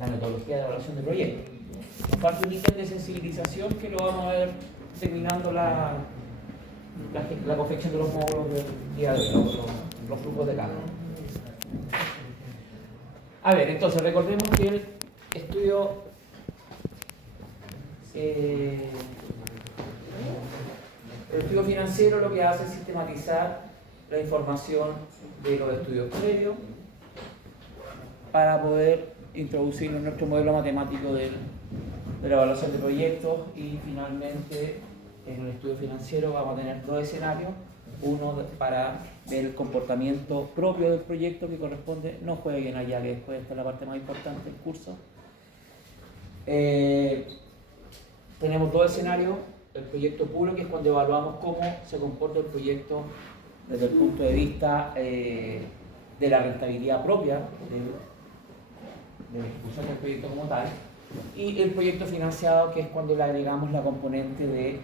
la metodología de evaluación de proyectos. Nos falta un ítem de sensibilización que lo vamos a ver terminando la confección de los módulos del día de hoy, los flujos de caja. A ver, entonces recordemos que el estudio financiero lo que hace es sistematizar la información de los estudios previos para poder introducirlo en nuestro modelo matemático de la evaluación de proyectos, y finalmente en el estudio financiero vamos a tener dos escenarios: uno para ver el comportamiento propio del proyecto, que corresponde, no jueguen allá que después esta es la parte más importante del curso. Tenemos dos escenarios: el proyecto puro, que es cuando evaluamos cómo se comporta el proyecto desde el punto de vista de la rentabilidad propia de la ejecución del proyecto como tal, y el proyecto financiado, que es cuando le agregamos la componente de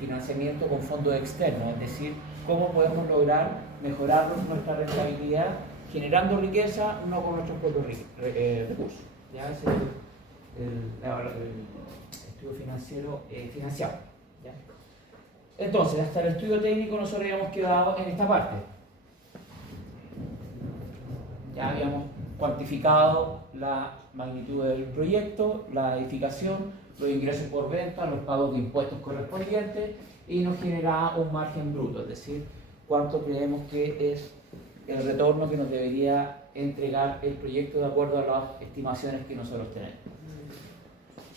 financiamiento con fondos externos, es decir, cómo podemos lograr mejorar nuestra rentabilidad generando riqueza, no con nuestros propios recursos. ¿Ya? Ese es el estudio financiero financiado. ¿Ya? Entonces, hasta el estudio técnico nosotros habíamos quedado en esta parte. Ya habíamos cuantificado la magnitud del proyecto, la edificación, los ingresos por venta, los pagos de impuestos correspondientes, y nos generaba un margen bruto, es decir, cuánto creemos que es el retorno que nos debería entregar el proyecto de acuerdo a las estimaciones que nosotros tenemos.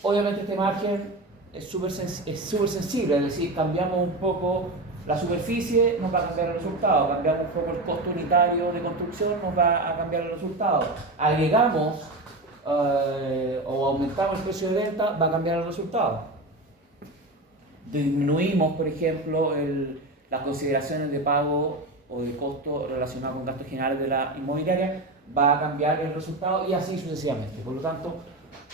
Obviamente este margen es súper sensible, es decir, cambiamos un poco la superficie, nos va a cambiar el resultado; cambiamos un poco el costo unitario de construcción, nos va a cambiar el resultado; agregamos o aumentamos el precio de venta, va a cambiar el resultado; disminuimos, por ejemplo, las consideraciones de pago o de costo relacionados con gastos generales de la inmobiliaria, va a cambiar el resultado, y así sucesivamente. Por lo tanto,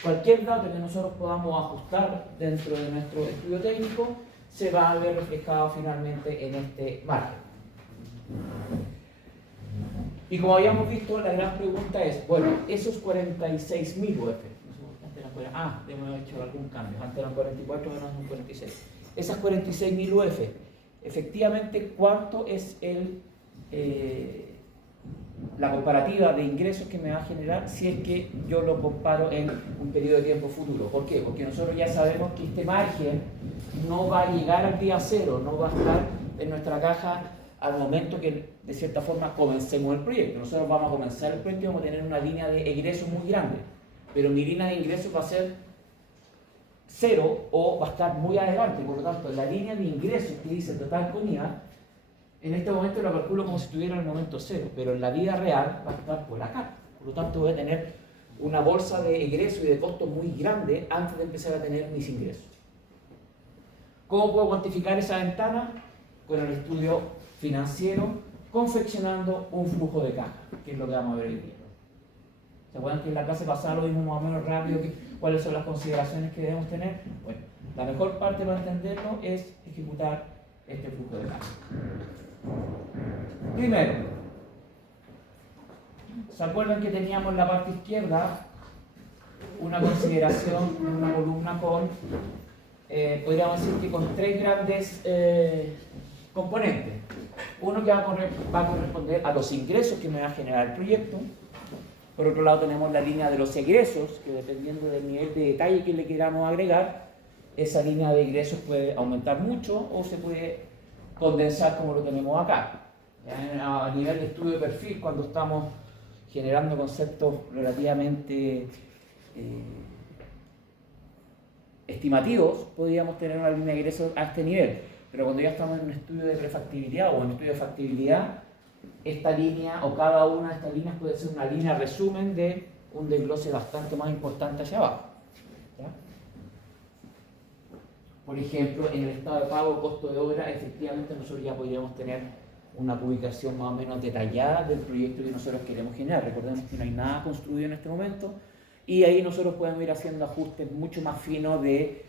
cualquier dato que nosotros podamos ajustar dentro de nuestro estudio técnico se va a ver reflejado finalmente en este margen. Y como habíamos visto, la gran pregunta es, bueno, esos 46.000 UF, debemos haber hecho algún cambio, antes eran 44, ahora son 46. Esas 46.000 UF, efectivamente, ¿cuánto es la comparativa de ingresos que me va a generar si es que yo lo comparo en un periodo de tiempo futuro? ¿Por qué? Porque nosotros ya sabemos que este margen no va a llegar al día cero, no va a estar en nuestra caja al momento que de cierta forma comencemos el proyecto. Nosotros vamos a comenzar el proyecto y vamos a tener una línea de ingresos muy grande, pero mi línea de ingresos va a ser cero o va a estar muy adelante. Por lo tanto, la línea de ingresos que dice total con IVA, en este momento lo calculo como si estuviera en el momento cero, pero en la vida real va a estar por acá. Por lo tanto, voy a tener una bolsa de ingresos y de costos muy grande antes de empezar a tener mis ingresos. ¿Cómo puedo cuantificar esa ventana? Con el estudio financiero, confeccionando un flujo de caja, que es lo que vamos a ver hoy día. ¿Se acuerdan que en la clase pasada lo vimos más o menos rápido cuáles son las consideraciones que debemos tener? Bueno, la mejor parte para entenderlo es ejecutar este flujo de caja. Primero, ¿se acuerdan que teníamos en la parte izquierda una consideración, una columna con, podríamos decir que con tres grandes componentes? Uno que va a corresponder a los ingresos que me va a generar el proyecto. Por otro lado tenemos la línea de los egresos, que dependiendo del nivel de detalle que le queramos agregar, esa línea de ingresos puede aumentar mucho o se puede condensar como lo tenemos acá. A nivel de estudio de perfil, cuando estamos generando conceptos relativamente estimativos, podríamos tener una línea de ingresos a este nivel. Pero cuando ya estamos en un estudio de prefactibilidad o en un estudio de factibilidad, esta línea o cada una de estas líneas puede ser una línea resumen de un desglose bastante más importante hacia abajo. ¿Ya? Por ejemplo, en el estado de pago, costo de obra, efectivamente nosotros ya podríamos tener una ubicación más o menos detallada del proyecto que nosotros queremos generar. Recordemos que no hay nada construido en este momento, y ahí nosotros podemos ir haciendo ajustes mucho más finos de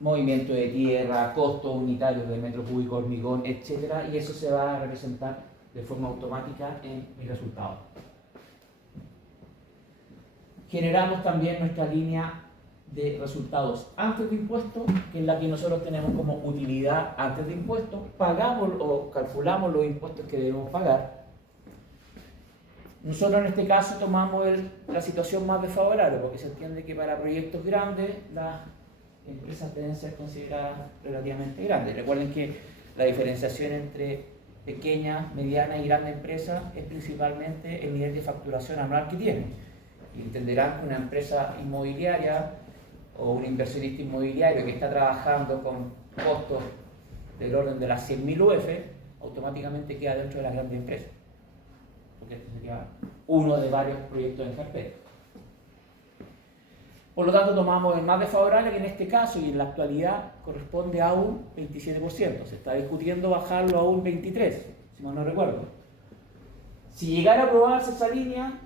movimiento de tierra, costos unitarios de metro cúbico, hormigón, etc. Y eso se va a representar de forma automática en mi resultado. generamos también nuestra línea de resultados antes de impuestos, que es la que nosotros tenemos como utilidad antes de impuestos, pagamos o calculamos los impuestos que debemos pagar. Nosotros en este caso tomamos la situación más desfavorable, porque se entiende que para proyectos grandes las empresas deben ser consideradas relativamente grandes. Recuerden que la diferenciación entre pequeñas, medianas y grandes empresas es principalmente el nivel de facturación anual que tienen. Y entenderán que una empresa inmobiliaria o un inversionista inmobiliario que está trabajando con costos del orden de las 100.000 UF, automáticamente queda dentro de las grandes empresas. Porque este sería uno de varios proyectos en carpeta. Por lo tanto, tomamos el más desfavorable, que en este caso y en la actualidad corresponde a un 27%. Se está discutiendo bajarlo a un 23%, si mal no recuerdo. Si llegara a aprobarse esa línea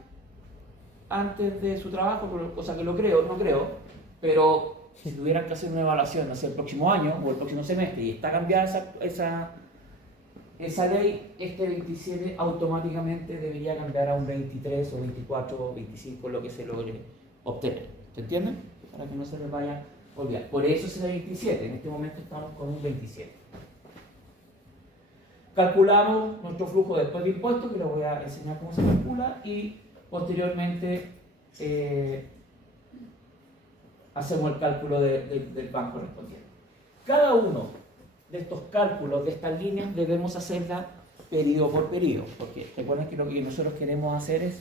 antes de su trabajo, cosa que no creo, pero si tuvieran que hacer una evaluación, no sé, el próximo año o el próximo semestre y está cambiada esa ley, este 27 automáticamente debería cambiar a un 23 o 24 o 25, lo que se logre obtener. ¿Se entienden? Para que no se les vaya a olvidar. Por eso es el 27, en este momento estamos con un 27. Calculamos nuestro flujo después de impuestos, que les voy a enseñar cómo se calcula, y posteriormente hacemos el cálculo del banco correspondiente. Cada uno de estos cálculos, de estas líneas, debemos hacerla periodo por periodo, porque recuerden que lo que nosotros queremos hacer es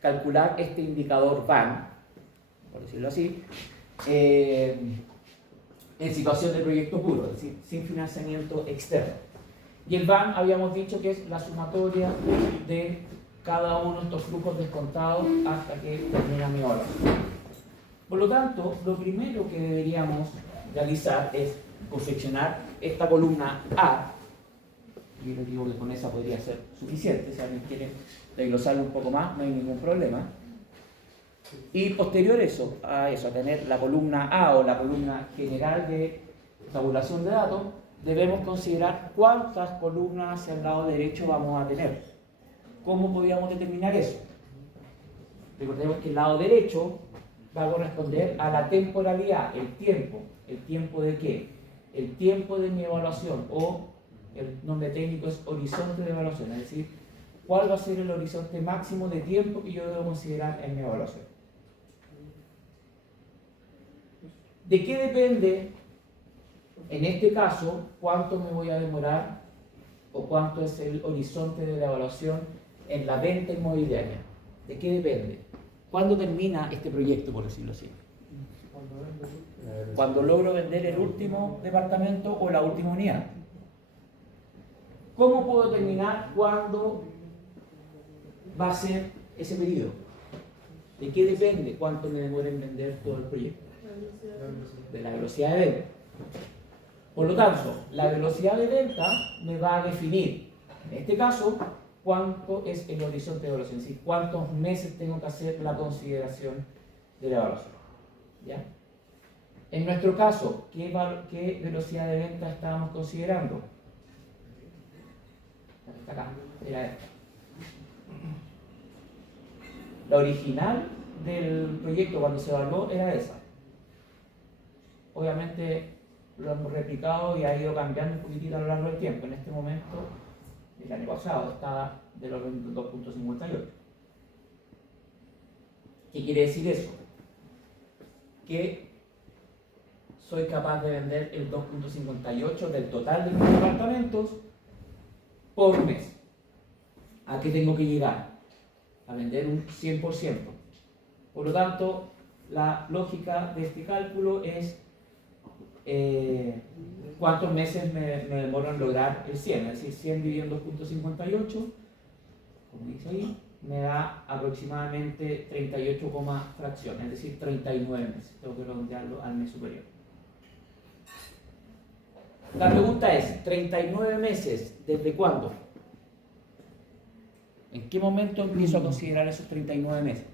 calcular este indicador BAN, por decirlo así, en situación de proyecto puro, es decir, sin financiamiento externo. Y el BAN habíamos dicho que es la sumatoria de cada uno de estos flujos descontados hasta que termina mi evaluación. Por lo tanto, lo primero que deberíamos realizar es confeccionar esta columna A. Yo les digo que con esa podría ser suficiente. Si alguien quiere desglosarlo un poco más, no hay ningún problema. Y posterior a tener la columna A o la columna general de tabulación de datos, debemos considerar cuántas columnas hacia el lado derecho vamos a tener. ¿Cómo podríamos determinar eso? Recordemos que el lado derecho va a corresponder a la temporalidad, el tiempo. ¿El tiempo de qué? El tiempo de mi evaluación, o el nombre técnico es horizonte de evaluación, es decir, cuál va a ser el horizonte máximo de tiempo que yo debo considerar en mi evaluación. ¿De qué depende, en este caso, cuánto me voy a demorar o cuánto es el horizonte de la evaluación en la venta inmobiliaria? ¿De qué depende? ¿Cuándo termina este proyecto, por decirlo así? Cuando logro vender el último departamento o la última unidad. ¿Cómo puedo determinar cuándo va a ser ese periodo? ¿De qué depende cuánto me demore en vender todo el proyecto? De la velocidad de venta. Por lo tanto, la velocidad de venta me va a definir, en este caso, cuánto es el horizonte de evaluación, es decir, cuántos meses tengo que hacer la consideración de la evaluación. ¿Ya? En nuestro caso, ¿qué velocidad de venta estábamos considerando? Esta acá, era esta. La original del proyecto cuando se evaluó era esa. Obviamente lo hemos replicado y ha ido cambiando un poquitito a lo largo del tiempo. En este momento, el año pasado, estaba del orden de 2.58. ¿Qué quiere decir eso? Que soy capaz de vender el 2.58 del total de mis departamentos por mes. ¿A qué tengo que llegar? A vender un 100%. Por lo tanto, la lógica de este cálculo es cuántos meses me demoro en lograr el 100. Es decir, 100 dividido en 2.58, como dice ahí, me da aproximadamente 38, fracción, es decir, 39 meses. Tengo que redondearlo al mes superior. La pregunta es, ¿39 meses desde cuándo? ¿En qué momento empiezo a considerar esos 39 meses?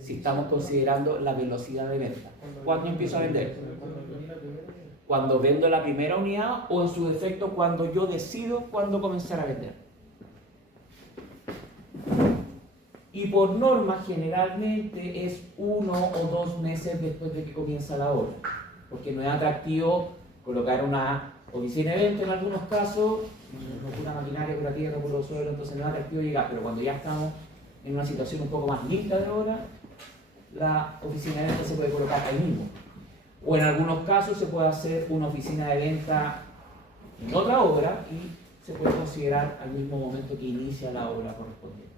Si estamos considerando la velocidad de venta. ¿Cuándo empiezo a vender? Cuando vendo la primera unidad, o en su defecto cuando yo decido cuándo comenzar a vender. Y por norma generalmente es 1 o 2 meses después de que comienza la obra, porque no es atractivo colocar una oficina de evento en algunos casos, no una maquinaria por la tierra, por los suelos, entonces no es atractivo llegar, pero cuando ya estamos en una situación un poco más lista de obra, la oficina de venta se puede colocar ahí mismo. O en algunos casos se puede hacer una oficina de venta en otra obra y se puede considerar al mismo momento que inicia la obra correspondiente.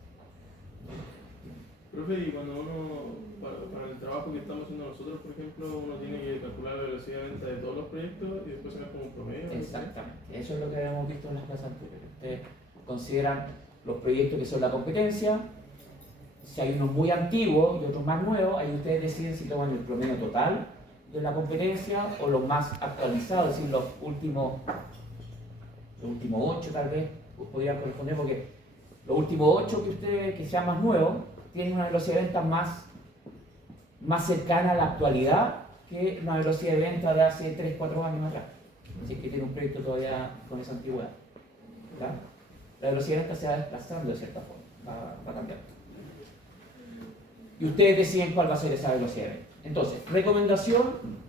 Profe, y cuando para el trabajo que estamos haciendo nosotros, por ejemplo, uno tiene que calcular la velocidad de venta de todos los proyectos y después sacar como un promedio. Exactamente, eso es lo que habíamos visto en las clases anteriores. Ustedes consideran los proyectos que son la competencia, si hay unos muy antiguos y otros más nuevos, ahí ustedes deciden si toman el promedio total de la competencia o los más actualizados, es decir, los últimos 8 tal vez podrían corresponder, porque los últimos 8 que sean más nuevos tienen una velocidad de venta más cercana a la actualidad que una velocidad de venta de hace 3, 4 años atrás. Así que tiene un proyecto todavía con esa antigüedad. ¿Verdad? La velocidad de venta se va desplazando de cierta forma, va cambiando. Y ustedes deciden cuál va a ser esa velocidad de venta. Entonces, recomendación,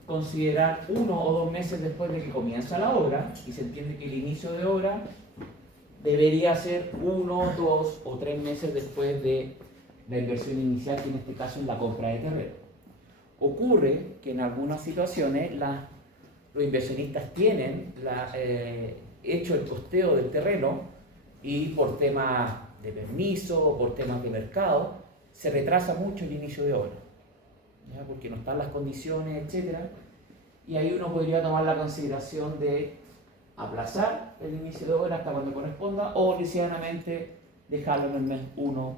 considerar 1 o 2 meses después de que comienza la obra, y se entiende que el inicio de obra debería ser 1, 2 o 3 meses después de la inversión inicial, que en este caso es la compra de terreno. Ocurre que en algunas situaciones los inversionistas tienen hecho el costeo del terreno y por temas de permiso o por temas de mercado se retrasa mucho el inicio de obra, ¿ya? Porque no están las condiciones, etc. Y ahí uno podría tomar la consideración de aplazar el inicio de obra hasta cuando corresponda o ligeramente dejarlo en el mes 1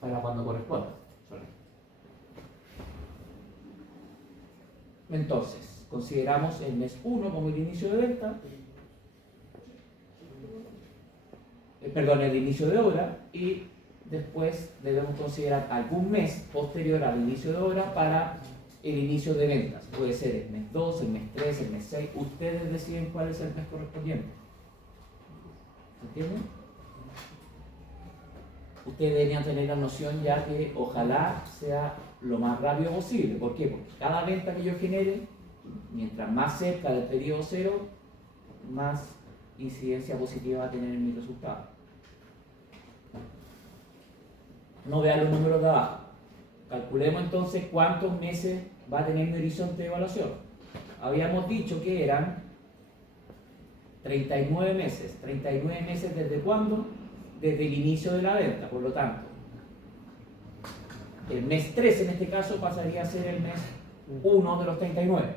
para cuando corresponda. Entonces, consideramos el mes 1 como el inicio de venta, el inicio de obra, y después debemos considerar algún mes posterior al inicio de obra para el inicio de ventas. Puede ser el mes 2, el mes 3, el mes 6. Ustedes deciden cuál es el mes correspondiente. ¿Se entiende? Ustedes deberían tener la noción ya que ojalá sea lo más rápido posible. ¿Por qué? Porque cada venta que yo genere, mientras más cerca del periodo cero, más incidencia positiva va a tener en mi resultado. No vean los números de abajo. Calculemos entonces cuántos meses va a tener mi horizonte de evaluación. Habíamos dicho que eran 39 meses. ¿39 meses desde cuándo? Desde el inicio de la venta. Por lo tanto, el mes 3 en este caso pasaría a ser el mes 1 de los 39.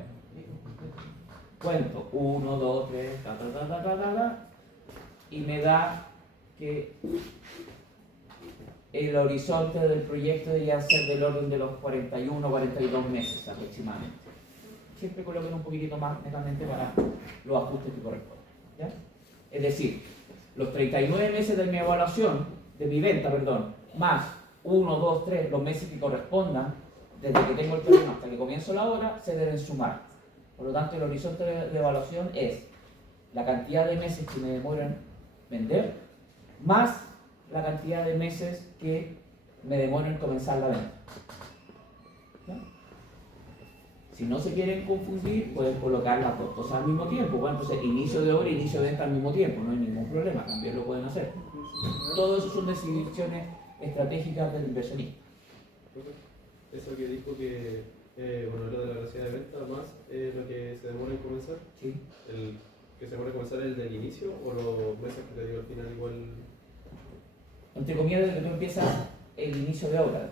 Cuento 1, 2, 3, y me da que el horizonte del proyecto debería ser del orden de los 41 o 42 meses aproximadamente. Siempre coloquen un poquitito más netamente para los ajustes que corresponden, ¿ya? Es decir, los 39 meses de mi evaluación, de mi venta, más 1, 2, 3, los meses que correspondan, desde que tengo el terreno hasta que comienzo la obra, se deben sumar. Por lo tanto, el horizonte de evaluación es la cantidad de meses que me demoran vender, más la cantidad de meses que me demoran en comenzar la venta. ¿Ya? Si no se quieren confundir, pueden colocar las dos cosas al mismo tiempo. Bueno, entonces, inicio de obra y inicio de venta al mismo tiempo, no hay ningún problema, también lo pueden hacer. Todo eso son decisiones estratégicas del inversionista. Eso que dijo que, lo de la velocidad de venta más lo que se demora en comenzar. Sí. ¿El que se demora en comenzar el del inicio o los meses que te digo al final igual? Entre comillas, desde que tú empiezas el inicio de obra,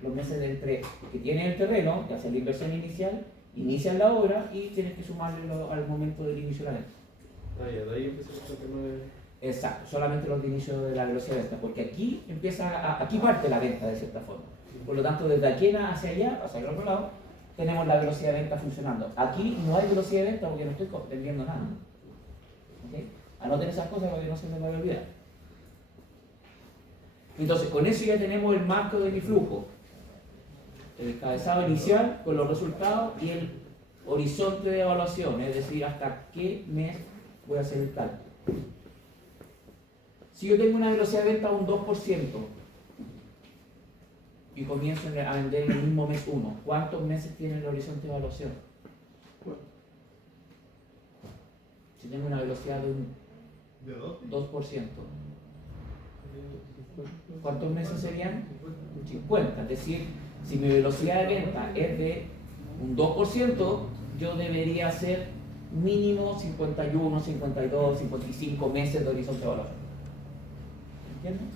los meses entre que tienes el terreno, que haces la inversión inicial, inicias la obra y tienes que sumarlo al momento del inicio de la venta. Ah, ya, de ahí empieza el tema de... Exacto, solamente los de inicio de la velocidad de venta, porque aquí aquí parte la venta de cierta forma. Por lo tanto, desde aquí hacia allá, hacia el otro lado, tenemos la velocidad de venta funcionando. Aquí no hay velocidad de venta porque no estoy vendiendo nada. ¿Okay? Anoten esas cosas para que no se me vaya a olvidar. Entonces, con eso ya tenemos el marco de mi flujo. El encabezado inicial con los resultados y el horizonte de evaluación, es decir, hasta qué mes voy a hacer el cálculo. Si yo tengo una velocidad de venta de un 2%, y comienzo a vender en el mismo mes 1, ¿cuántos meses tiene el horizonte de evaluación? Bueno, Si tengo una velocidad de un ¿De 2? 2%, ¿cuántos meses serían? 50. Es decir, si mi velocidad de venta es de un 2%, yo debería hacer mínimo 51, 52, 55 meses de horizonte de evaluación. ¿Entiendes?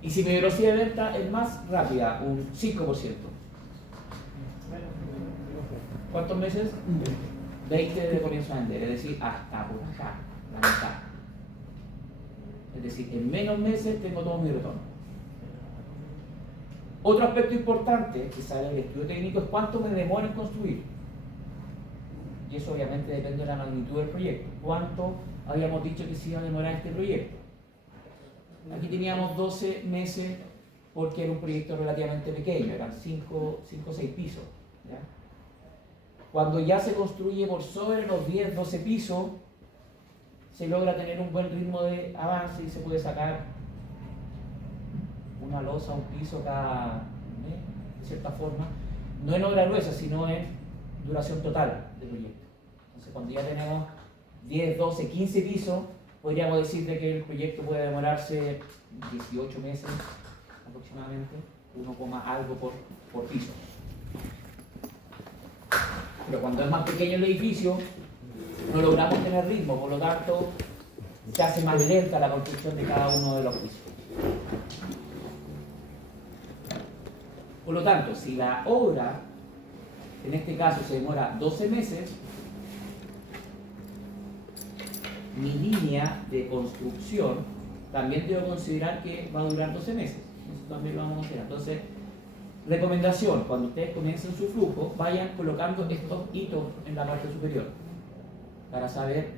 Y si mi velocidad de venta es más rápida, un 5%. ¿Cuántos meses? 20 de comienzo a vender, es decir, hasta por acá, la mitad. Es decir, en menos meses tengo todo mi retorno. Otro aspecto importante que sale del estudio técnico es cuánto me demora en construir. Y eso obviamente depende de la magnitud del proyecto. ¿Cuánto habíamos dicho que se iba a demorar este proyecto? Aquí teníamos 12 meses porque era un proyecto relativamente pequeño, eran 5 o 6 pisos. ¿Ya? Cuando ya se construye por sobre los 10, 12 pisos, se logra tener un buen ritmo de avance y se puede sacar una losa, un piso cada mes, de cierta forma, no en obra gruesa, sino en duración total del proyecto. Entonces, cuando ya tenemos 10, 12, 15 pisos, podríamos decir de que el proyecto puede demorarse 18 meses aproximadamente, 1, algo por piso. Pero cuando es más pequeño el edificio, no logramos tener ritmo, por lo tanto, se hace más lenta la construcción de cada uno de los pisos. Por lo tanto, si la obra, en este caso, se demora 12 meses, mi línea de construcción también debo considerar que va a durar 12 meses. Eso también lo vamos a hacer. Entonces, recomendación, cuando ustedes comiencen su flujo, vayan colocando estos hitos en la parte superior para saber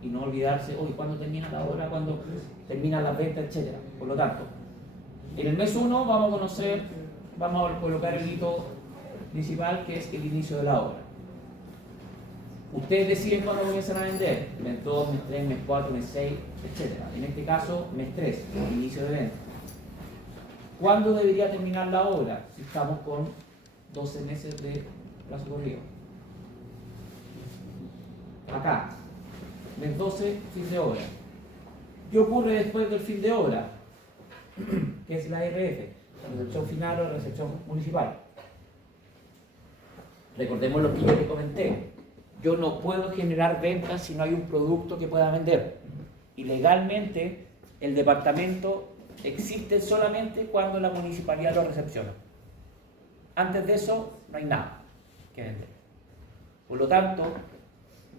y no olvidarse, oye, ¿cuándo termina la obra? ¿Cuándo terminan las ventas? Etcétera. Por lo tanto, en el mes 1 vamos a colocar el hito principal, que es el inicio de la obra. Ustedes deciden cuándo comienzan a vender, mes 2, mes 3, mes 4, mes 6, etc. En este caso, mes 3, el inicio de venta. ¿Cuándo debería terminar la obra? Si estamos con 12 meses de plazo corrido. Acá, mes 12, fin de obra. ¿Qué ocurre después del fin de obra? ¿Qué es la RF? La recepción final o recepción municipal. Recordemos lo que yo les comenté. Yo no puedo generar ventas si no hay un producto que pueda vender. Y legalmente el departamento existe solamente cuando la municipalidad lo recepciona. Antes de eso no hay nada que vender. Por lo tanto,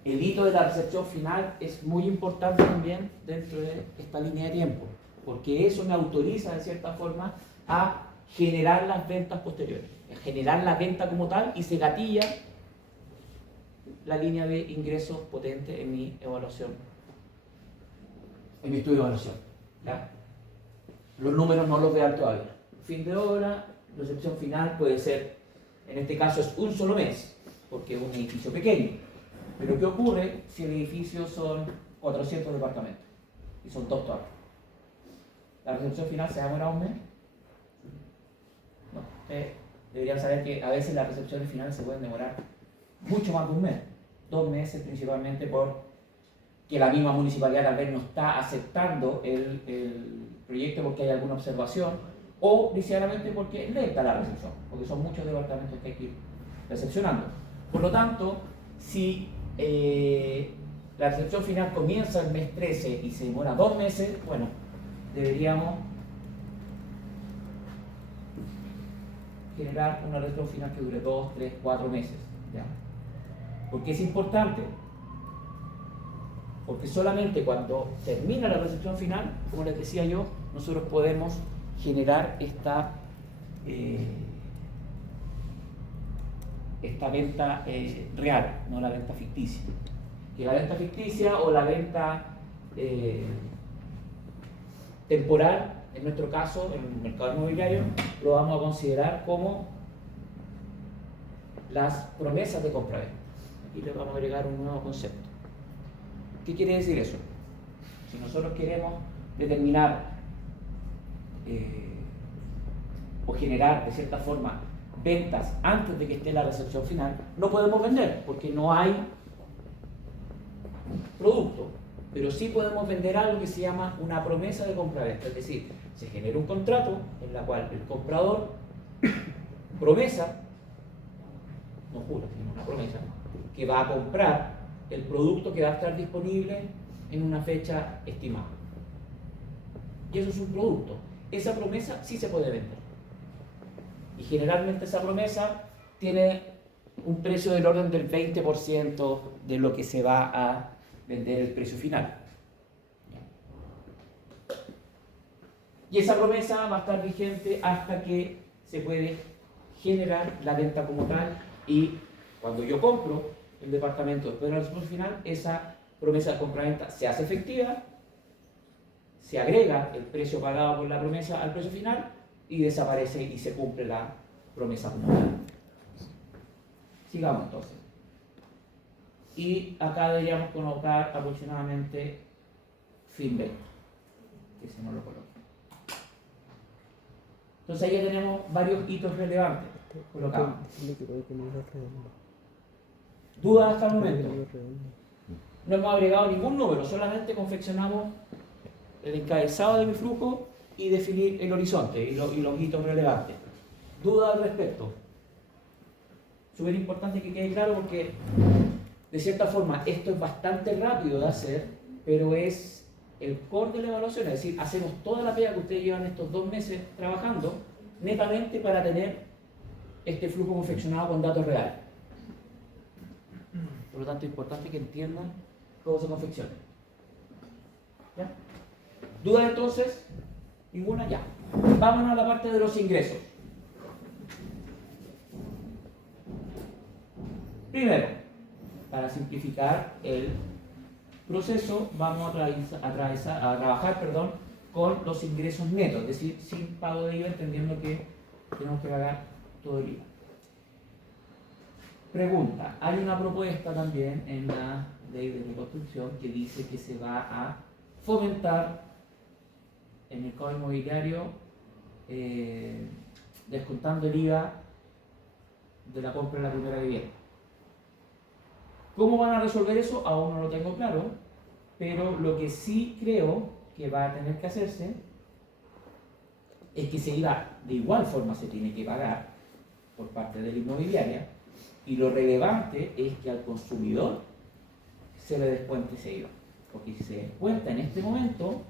el hito de la recepción final es muy importante también dentro de esta línea de tiempo, porque eso me autoriza de cierta forma a generar las ventas posteriores, a generar la venta como tal, y se gatilla la línea de ingresos potente en mi evaluación, en mi estudio de evaluación. ¿Ya? Los números no los vean todavía. Fin de obra, recepción final puede ser, en este caso es un solo mes, porque es un edificio pequeño. Pero ¿qué ocurre si el edificio son 400 departamentos y son 2 torres? ¿La recepción final se demora un mes? No. Deberían saber que a veces las recepciones finales se pueden demorar mucho más de un mes. 2 meses principalmente porque la misma municipalidad tal vez no está aceptando el proyecto porque hay alguna observación, o precisamente porque es lenta la recepción, porque son muchos departamentos que hay que ir recepcionando. Por lo tanto, si la recepción final comienza el mes 13 y se demora 2 meses, bueno, deberíamos generar una recepción final que dure 2, 3, 4 meses. ¿Ya? Porque es importante, porque solamente cuando termina la recepción final, como les decía yo, nosotros podemos generar esta venta real, no la venta ficticia. Que la venta ficticia o la venta temporal, en nuestro caso, en el mercado inmobiliario, lo vamos a considerar como las promesas de compra-venta. Aquí le vamos a agregar un nuevo concepto. ¿Qué quiere decir eso? Si nosotros queremos determinar o generar de cierta forma ventas antes de que esté la recepción final, no podemos vender porque no hay producto. Pero sí podemos vender algo que se llama una promesa de compraventa, es decir, se genera un contrato en la cual el comprador promesa, no jura, sino una promesa, que va a comprar el producto que va a estar disponible en una fecha estimada. Y eso es un producto. Esa promesa sí se puede vender. Y generalmente esa promesa tiene un precio del orden del 20% de lo que se va a vender el precio final. Y esa promesa va a estar vigente hasta que se puede generar la venta como tal, y cuando yo compro el departamento después de la recepción final, esa promesa de compra-venta se hace efectiva, se agrega el precio pagado por la promesa al precio final y desaparece y se cumple la promesa como tal. Sigamos entonces. Y acá deberíamos colocar aproximadamente fin venta, que se nos lo coloque. Entonces ahí ya tenemos varios hitos relevantes colocados. ¿Dudas hasta el momento? No hemos agregado ningún número, solamente confeccionamos el encabezado de mi flujo y definir el horizonte y los hitos relevantes. ¿Dudas al respecto? Súper importante que quede claro porque de cierta forma esto es bastante rápido de hacer, pero es el core de la evaluación, es decir, hacemos toda la pega que ustedes llevan estos 2 meses trabajando netamente para tener este flujo confeccionado con datos reales. Por lo tanto, es importante que entiendan cómo se confecciona. ¿Ya? ¿Dudas entonces? ¿Ninguna? Ya. Vámonos a la parte de los ingresos. Primero, para simplificar el proceso, vamos a trabajar con los ingresos netos, es decir, sin pago de IVA, entendiendo que tenemos que pagar todo el IVA. Pregunta, hay una propuesta también en la ley de reconstrucción que dice que se va a fomentar el mercado inmobiliario descontando el IVA de la compra de la primera vivienda. ¿Cómo van a resolver eso? Aún no lo tengo claro, pero lo que sí creo que va a tener que hacerse es que ese IVA de igual forma se tiene que pagar por parte de la inmobiliaria, y lo relevante es que al consumidor se le descuente ese IVA, porque si se descuenta en este momento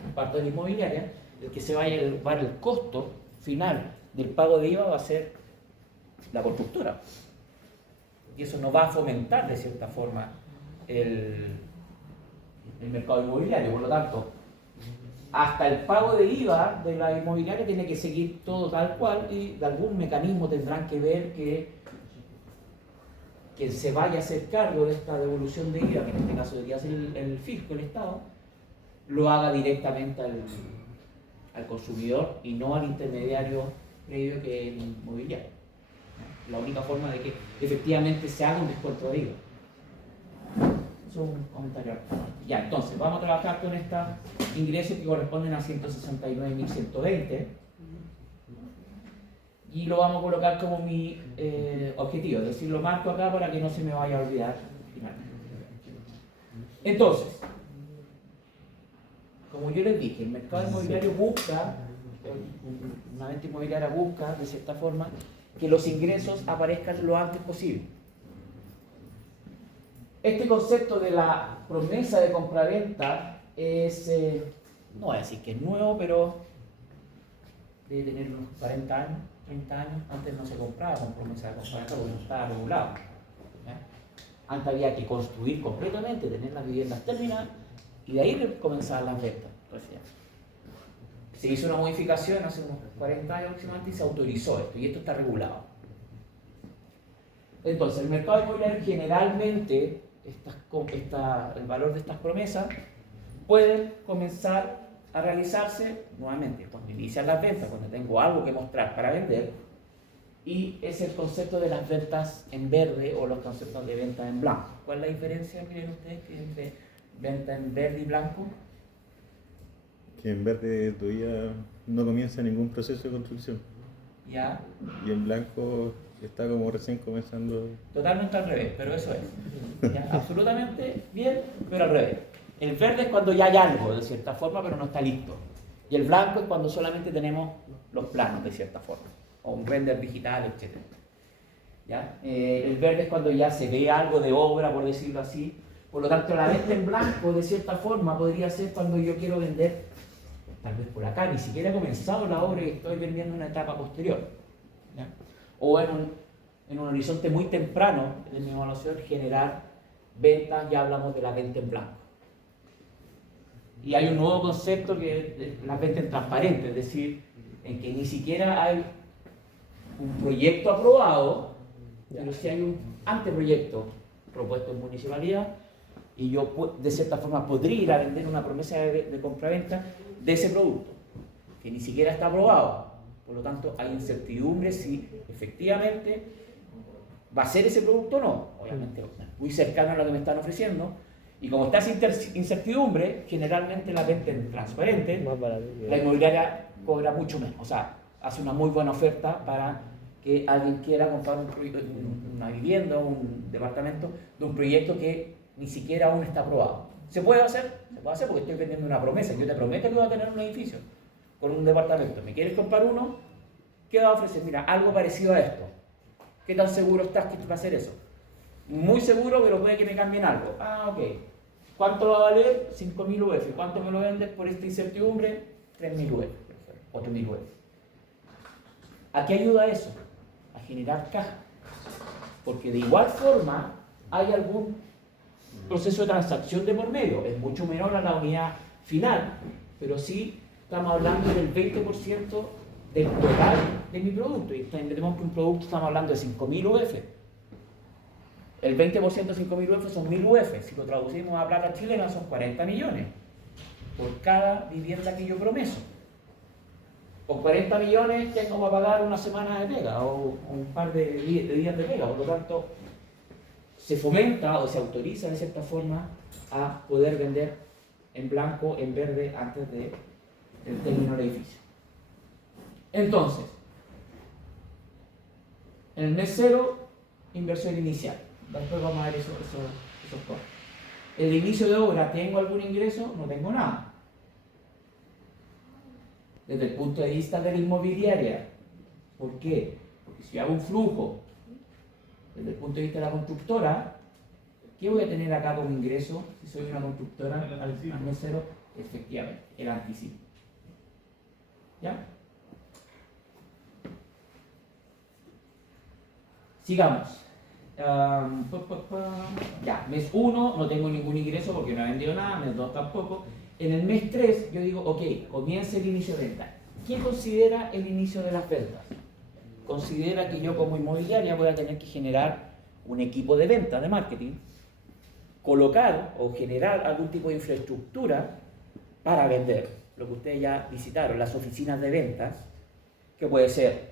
por parte de la inmobiliaria, el que se va a llevar el costo final del pago de IVA va a ser la constructora. Y eso no va a fomentar de cierta forma el mercado inmobiliario. Por lo tanto, hasta el pago de IVA de la inmobiliaria tiene que seguir todo tal cual, y de algún mecanismo tendrán que ver que se vaya a hacer cargo de esta devolución de IVA, que en este caso debería ser el fisco, el Estado, lo haga directamente al consumidor y no al intermediario previo que es el inmobiliario. La única forma de que efectivamente se haga un descuento de IVA. Eso es un comentario. Ya, entonces, vamos a trabajar con estos ingresos que corresponden a 169.120 y lo vamos a colocar como mi objetivo, es decir, lo marco acá para que no se me vaya a olvidar finalmente. Entonces, como yo les dije, el mercado inmobiliario busca, una venta inmobiliaria busca, de cierta forma, que los ingresos aparezcan lo antes posible. Este concepto de la promesa de compraventa es, no voy a decir que es nuevo, pero debe tener unos 40 años, 30 años. Antes no se compraba con promesa de compraventa porque no estaba regulado. ¿Ya? Antes había que construir completamente, tener las viviendas terminadas y de ahí comenzaban las ventas. Entonces, se hizo una modificación hace unos 40 años aproximadamente y se autorizó esto, y esto está regulado. Entonces, el mercado inmobiliario generalmente, el valor de estas promesas pueden comenzar a realizarse nuevamente cuando inician las ventas, cuando tengo algo que mostrar para vender, y es el concepto de las ventas en verde o los conceptos de venta en blanco. ¿Cuál es la diferencia, creen ustedes, entre venta en verde y blanco? Que en verde todavía no comienza ningún proceso de construcción. ¿Ya? Y en blanco está como recién comenzando. Totalmente al revés, pero eso es. ¿Ya? Absolutamente bien, pero al revés. El verde es cuando ya hay algo, de cierta forma, pero no está listo. Y el blanco es cuando solamente tenemos los planos, de cierta forma. O un render digital, etc. ¿Ya? El verde es cuando ya se ve algo de obra, por decirlo así. Por lo tanto, la venta en blanco, de cierta forma, podría ser cuando yo quiero vender, tal vez por acá, ni siquiera he comenzado la obra y estoy vendiendo una etapa posterior. ¿Ya? O en un horizonte muy temprano de mi evaluación, generar ventas, ya hablamos de la venta en blanco. Y hay un nuevo concepto que es la venta en transparente, es decir, en que ni siquiera hay un proyecto aprobado, pero sí hay un anteproyecto propuesto en municipalidad y yo de cierta forma podría ir a vender una promesa de compraventa de ese producto, que ni siquiera está aprobado. Por lo tanto, hay incertidumbre si efectivamente va a ser ese producto o no. Obviamente, muy cercano a lo que me están ofreciendo. Y como está esa incertidumbre, generalmente la venta es transparente, la inmobiliaria cobra mucho menos. O sea, hace una muy buena oferta para que alguien quiera comprar una vivienda, un departamento de un proyecto que ni siquiera aún está aprobado. ¿Se puede hacer? Se puede hacer porque estoy vendiendo una promesa. Yo te prometo que voy a tener un edificio con un departamento. ¿Me quieres comprar uno? ¿Qué va a ofrecer? Mira, algo parecido a esto. ¿Qué tan seguro estás que va a hacer eso? Muy seguro, pero puede que me cambien algo. Ah, ok. ¿Cuánto va a valer? 5.000 UF. ¿Cuánto me lo vendes por esta incertidumbre? 3.000 UF, o 3.000 UF. ¿A qué ayuda eso? A generar caja. Porque de igual forma hay algún proceso de transacción de por medio. Es mucho menor a la unidad final, pero sí estamos hablando del 20% del total de mi producto. Y entendemos que un producto estamos hablando de 5.000 UF. El 20% de 5.000 UF son 1.000 UF. Si lo traducimos a plata chilena son 40 millones por cada vivienda que yo promeso. Con 40 millones tengo para pagar una semana de pega o un par de días de pega. Por lo tanto, se fomenta o se autoriza de cierta forma a poder vender en blanco, en verde, antes del término del edificio. Entonces, en el mes 0, inversión inicial. Después vamos a ver esos costos. El inicio de obra, ¿tengo algún ingreso? No tengo nada. Desde el punto de vista de la inmobiliaria. ¿Por qué? Porque si hago un flujo desde el punto de vista de la constructora, ¿qué voy a tener acá como ingreso si soy una constructora al mes 0? Efectivamente, el anticipo. ¿Ya? Sigamos. Ya, mes 1 no tengo ningún ingreso porque no he vendido nada, mes 2 tampoco. En el mes 3 yo digo, ok, comienza el inicio de venta. ¿Qué considera el inicio de las ventas? Considera que yo como inmobiliaria voy a tener que generar un equipo de venta, de marketing, colocar o generar algún tipo de infraestructura para vender. Lo que ustedes ya visitaron, las oficinas de ventas, que puede ser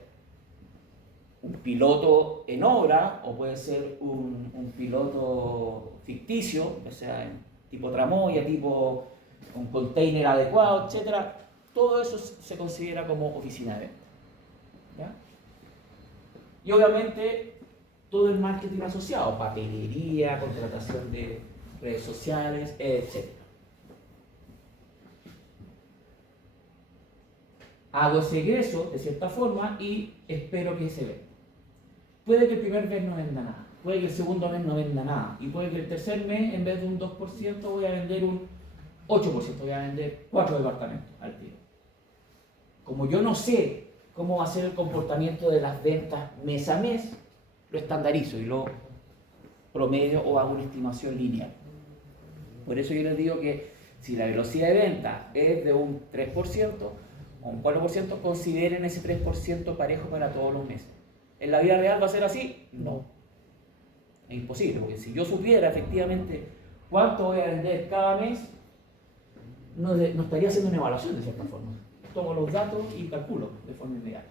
un piloto en obra o puede ser un piloto ficticio, o sea, tipo tramoya, tipo un container adecuado, etc. Todo eso se considera como oficina de venta. ¿Ya? Y obviamente todo el marketing asociado, papelería, contratación de redes sociales, etc. Hago ese egreso de cierta forma y espero que se venda. Puede que el primer mes no venda nada, puede que el segundo mes no venda nada, y puede que el tercer mes, en vez de un 2%, voy a vender un 8%, voy a vender 4 departamentos al tiro. Como yo no sé cómo va a ser el comportamiento de las ventas mes a mes, lo estandarizo y lo promedio o hago una estimación lineal. Por eso yo les digo que si la velocidad de venta es de un 3% o un 4%, consideren ese 3% parejo para todos los meses. ¿En la vida real va a ser así? No. Es imposible, porque si yo supiera efectivamente cuánto voy a vender cada mes, no estaría haciendo una evaluación de cierta forma. Tomo los datos y calculo de forma inmediata.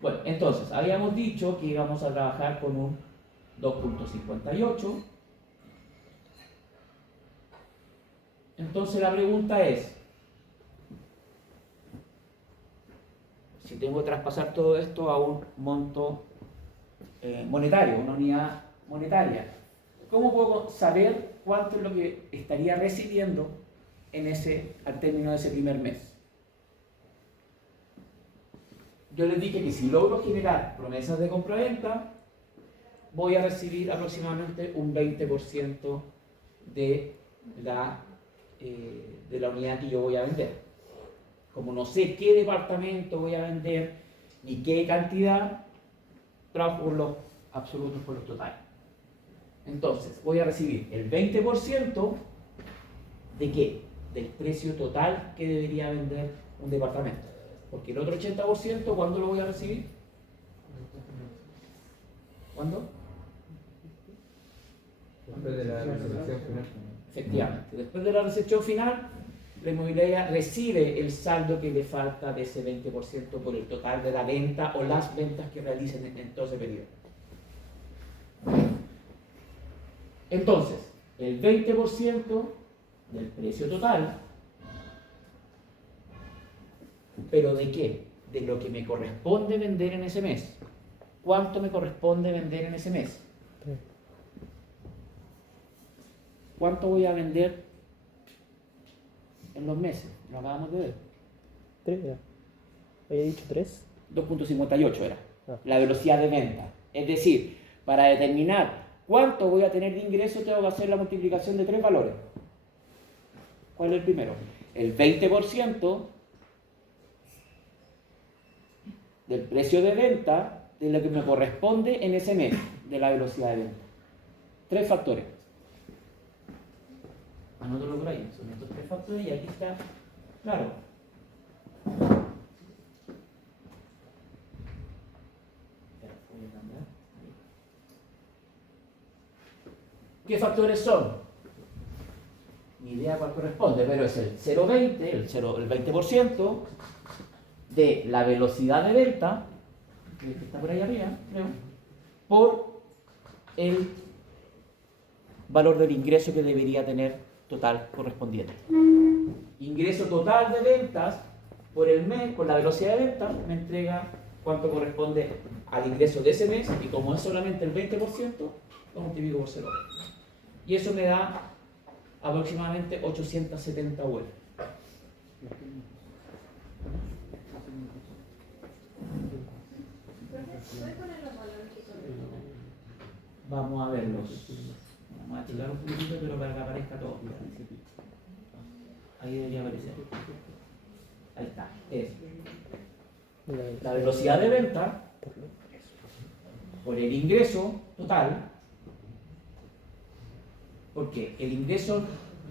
Bueno, entonces, habíamos dicho que íbamos a trabajar con un 2.58. Entonces la pregunta es, si tengo que traspasar todo esto a un monto monetario, una unidad monetaria, ¿cómo puedo saber cuánto es lo que estaría recibiendo al término de ese primer mes? Yo les dije que si logro generar promesas de compra-venta, voy a recibir aproximadamente un 20% de la unidad que yo voy a vender. Como no sé qué departamento voy a vender ni qué cantidad, trabajo por los absolutos, por los totales. Entonces, voy a recibir el 20% ¿de qué? Del precio total que debería vender un departamento. Porque el otro 80%, ¿cuándo lo voy a recibir? ¿Cuándo? Después de la recepción final. Efectivamente. Después de la recepción final, la inmobiliaria recibe el saldo que le falta de ese 20% por el total de la venta o las ventas que realicen en todo ese periodo. Entonces, el 20% del precio total, ¿pero de qué? De lo que me corresponde vender en ese mes. ¿Cuánto me corresponde vender en ese mes? ¿Cuánto voy a vender en los meses? Lo acabamos de ver. 3 era. ¿Había dicho 3? 2.58 era Ah. la velocidad de venta. Es decir, para determinar cuánto voy a tener de ingreso, tengo que hacer la multiplicación de 3 valores. ¿Cuál es el primero? El 20% del precio de venta de lo que me corresponde en ese mes, de la velocidad de venta. 3 factores. Anótalo por ahí, son estos 3 factores y aquí está, claro. ¿Qué factores son? Ni idea cuál corresponde, pero es el 0,20, el 20% de la velocidad de venta, que está por ahí arriba, creo, por el valor del ingreso que debería tener total correspondiente. Ingreso total de ventas por el mes, con la velocidad de venta, me entrega cuánto corresponde al ingreso de ese mes, y como es solamente el 20%, lo multiplico por 0. Y eso me da aproximadamente 870 UF. Vamos a verlos. Vamos a achicar un poquito, pero para que aparezca todo. Ahí debería aparecer. Ahí está. Es la velocidad de venta por el ingreso total. Porque el ingreso